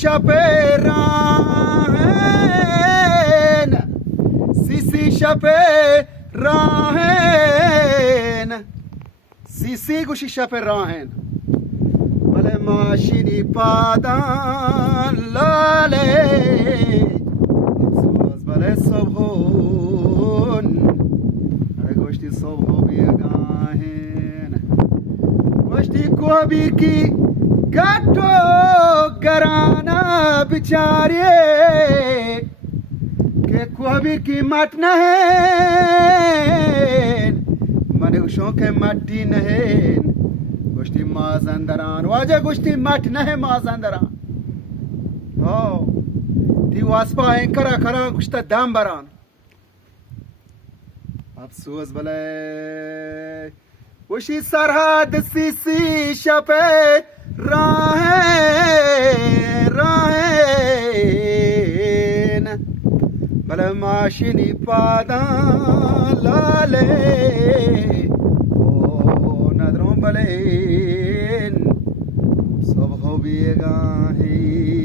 شب راهن سیسی شب راهن سیسی گوشی شب راهن بله ماشینی پادان لاله سوز بله صبحون گوشتی صبح بیگاهن گوشتی کو بیرکی گٹو گرانا بچاریے کہ کو بیرکی مٹ نهن من گوشوں کے مٹی نهن گوشتی مازندران واجه گوشتی مٹ نه مازندران تی واسپا این کرا کرا گوشتا دام بران افسوس بله وشی سرحد سیسی شپه راهن بله ماشینی پادان لاله ندرون بلین صبح بیگاهی